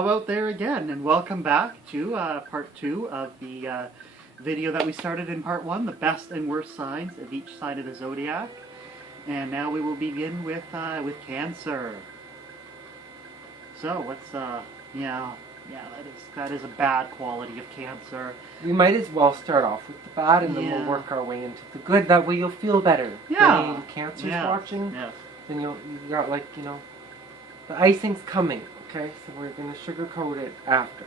hello out there again, and welcome back to part 2 of the video that we started in part 1, the best and worst signs of each sign of the Zodiac. And now we will begin with Cancer. So, what's, that is a bad quality of Cancer. We might as well start off with the bad, and then we'll work our way into the good. That way you'll feel better. Yeah. When Cancer's watching, yes. then you got, like, you know, the icing's coming, okay? So we're going to sugarcoat it after.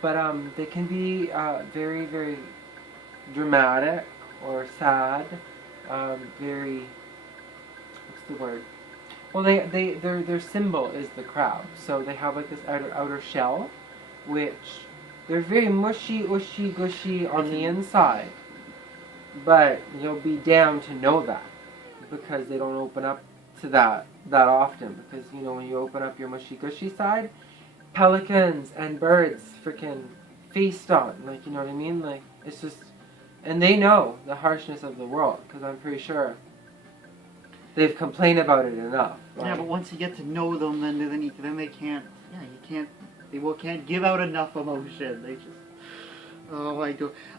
But they can be very, very dramatic or sad. Very, what's the word? Well, their symbol is the crowd. So they have like this outer shell, which they're very mushy, ushy, gushy on the inside. But you'll be damned to know that, because they don't open up to that often. Because, you know, when you open up your mushy, gushy side, pelicans and birds freaking feast on. Like, you know what I mean? Like, it's just, and they know the harshness of the world, because I'm pretty sure they've complained about it enough. Right? Yeah, but once you get to know them, then they can't. Yeah, can't give out enough emotion. They just. Oh,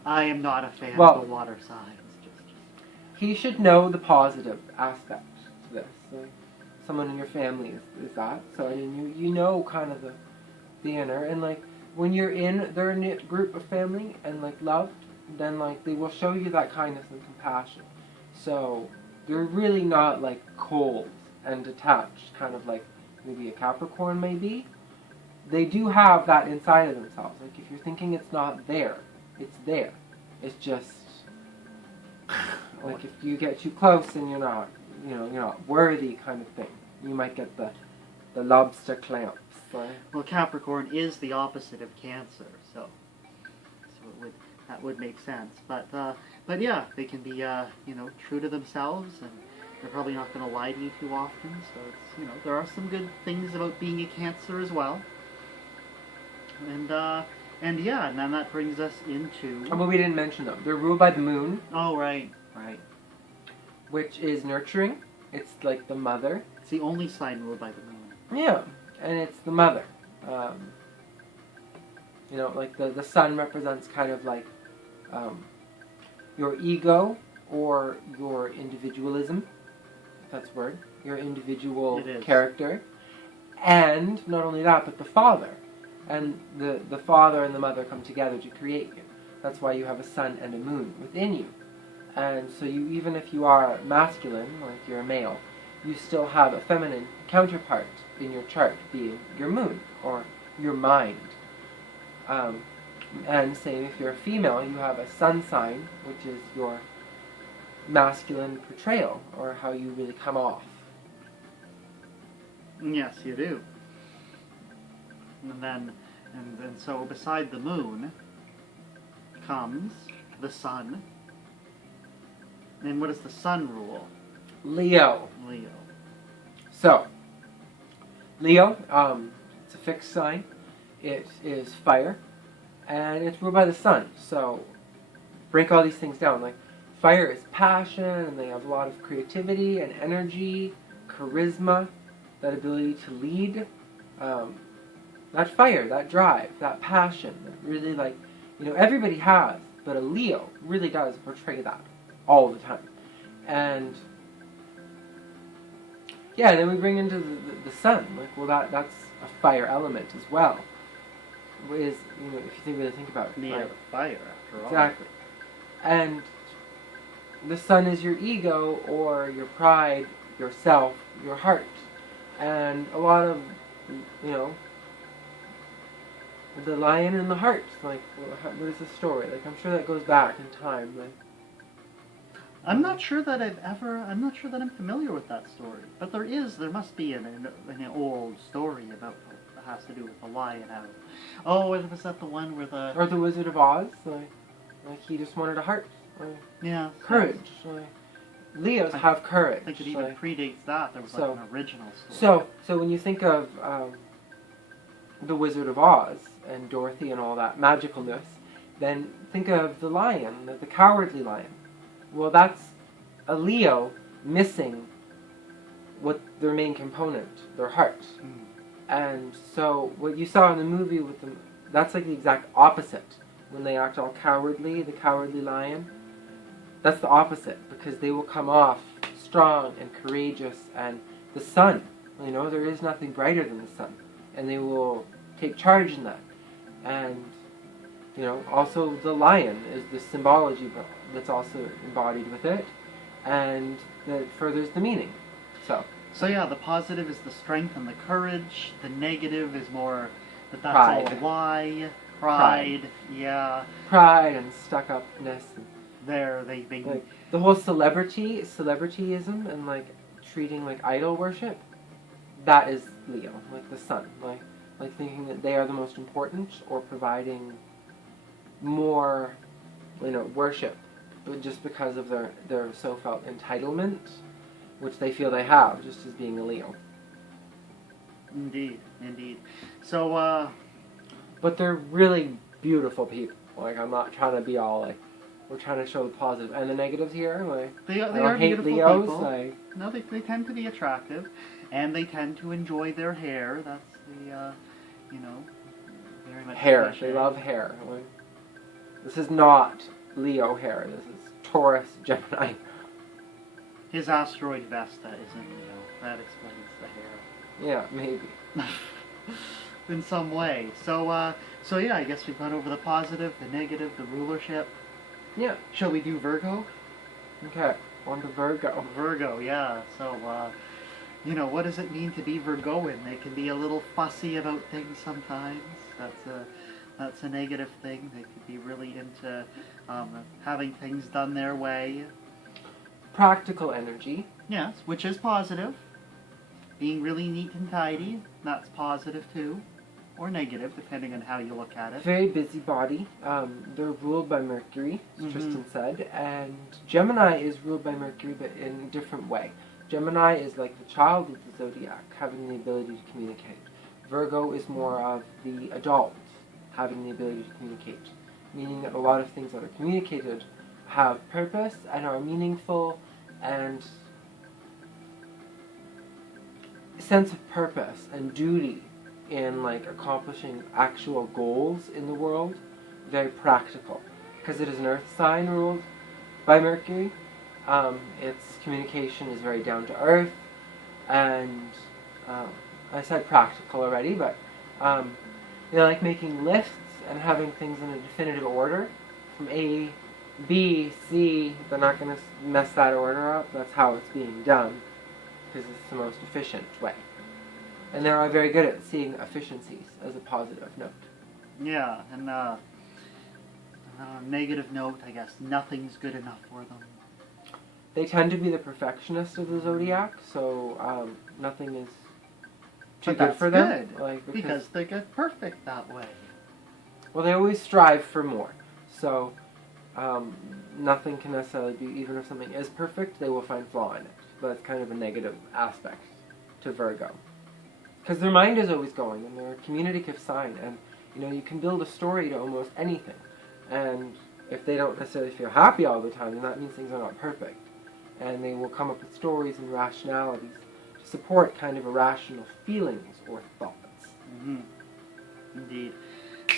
I am not a fan of the water signs. He should know the positive aspect to this. Like, someone in your family is that. So I mean, you know kind of the inner, and like when you're in their knit group of family and like loved, then like they will show you that kindness and compassion. So they're really not like cold and detached, kind of like maybe a Capricorn may be. They do have that inside of themselves. Like if you're thinking it's not there, it's there. It's just like if you get too close and you're not worthy, kind of thing. You might get the lobster clamps. Right? Well, Capricorn is the opposite of Cancer, so that would make sense. But yeah, they can be true to themselves, and they're probably not going to lie to you too often. So it's, there are some good things about being a Cancer as well. And then that brings us into. Oh, but we didn't mention them. They're ruled by the moon. Oh, right. Which is nurturing. It's like the mother. It's the only sign ruled by the moon. Yeah, and it's the mother. Like the sun represents kind of like your ego or your individualism, if that's a word, your individual character. And not only that, but the father. And the father and the mother come together to create you. That's why you have a sun and a moon within you. And so you, even if you are masculine, like you're a male, you still have a feminine counterpart in your chart, being your moon or your mind. And same if you're a female, you have a sun sign, which is your masculine portrayal, or how you really come off. Yes, you do. And then so beside the moon comes the sun. And what does the sun rule? Leo. So, Leo, it's a fixed sign. It is fire, and it's ruled by the sun. So, break all these things down. Like, fire is passion, and they have a lot of creativity and energy, charisma, that ability to lead. That fire, that drive, that passion, that really, like, everybody has, but a Leo really does portray that all the time. And yeah, then we bring into the sun. Like, well, that's a fire element as well. Is, if you really think about it. Made of fire, after all. Exactly. And the sun is your ego, or your pride, yourself, your heart. And a lot of, the lion and the heart. Like, what is the story? Like, I'm sure that goes back in time. Like, I'm not sure that I'm familiar with that story. But there must be an old story about that has to do with the lion. Was that the one where the... Or the Wizard of Oz? Like he just wanted a heart. Yeah. Courage. Like, Leos have courage. I think it even predates that. There was an original story. So when you think of the Wizard of Oz and Dorothy and all that magicalness, then think of the lion, the cowardly lion. Well, that's a Leo missing what their main component, their heart. And so what you saw in the movie with them, that's like the exact opposite. When they act all cowardly, the cowardly lion, that's the opposite, because they will come off strong and courageous, and the sun, you know, there is nothing brighter than the sun, and they will take charge in that. And, you know, also the lion is the symbology that's also embodied with it, and that furthers the meaning. So yeah, the positive is the strength and the courage. The negative is more that that's Pride. all a lie. Pride. Yeah. Pride and stuck-upness. They Like, the whole celebrityism and like treating like idol worship, that is Leo, like the sun. Like thinking that they are the most important, or providing more, you know, worship, but just because of their so-felt entitlement, which they feel they have, just as being a Leo. Indeed, indeed. So, but they're really beautiful people. Like, I'm not trying to be all like, we're trying to show the positive and the negatives here. Like, they I are don't hate beautiful Leos. people. Like, No, they tend to be attractive, and they tend to enjoy their hair. That's the, you know, very much hair. cliche. They love hair. Like, this is not Leo hair. This is Taurus, Gemini. His asteroid Vesta is in Leo. That explains the hair. Yeah, maybe. In some way. So yeah, I guess we've gone over the positive, the negative, the rulership. Yeah. Shall we do Virgo? Okay. On to Virgo. Virgo, yeah. So, you know, what does it mean to be Virgoan? They can be a little fussy about things sometimes. That's a negative thing. They could be really into having things done their way. Practical energy. Yes, which is positive. Being really neat and tidy, that's positive too. Or negative, depending on how you look at it. Very busybody. They're ruled by Mercury, as Tristan said, and Gemini is ruled by Mercury, but in a different way. Gemini is like the child of the Zodiac, having the ability to communicate. Virgo is more of the adult, having the ability to communicate, meaning that a lot of things that are communicated have purpose and are meaningful, and sense of purpose and duty in like accomplishing actual goals in the world. Very practical, because it is an earth sign ruled by Mercury. Its communication is very down to earth, and I said practical already, but you know, like making lists and having things in a definitive order from A, B, C. They're not going to mess that order up. That's how it's being done, because it's the most efficient way. And they're very good at seeing efficiencies as a positive note. Yeah, and on a negative note, I guess nothing's good enough for them. They tend to be the perfectionist of the Zodiac, so nothing is too But good that's for them. good, Like, because they get perfect that way. well, they always strive for more. So nothing can necessarily be, even if something is perfect, they will find flaw in it. But it's kind of a negative aspect to Virgo. Because their mind is always going, and they're a communicative sign, and you know, you can build a story to almost anything. And if they don't necessarily feel happy all the time, then that means things are not perfect. And they will come up with stories and rationalities to support kind of irrational feelings or thoughts. Mm-hmm. Indeed.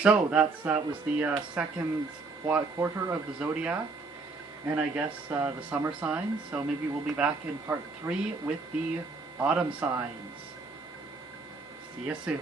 So that was the second quarter of the Zodiac, and I guess the summer signs. So maybe we'll be back in part 3 with the autumn signs. See you soon.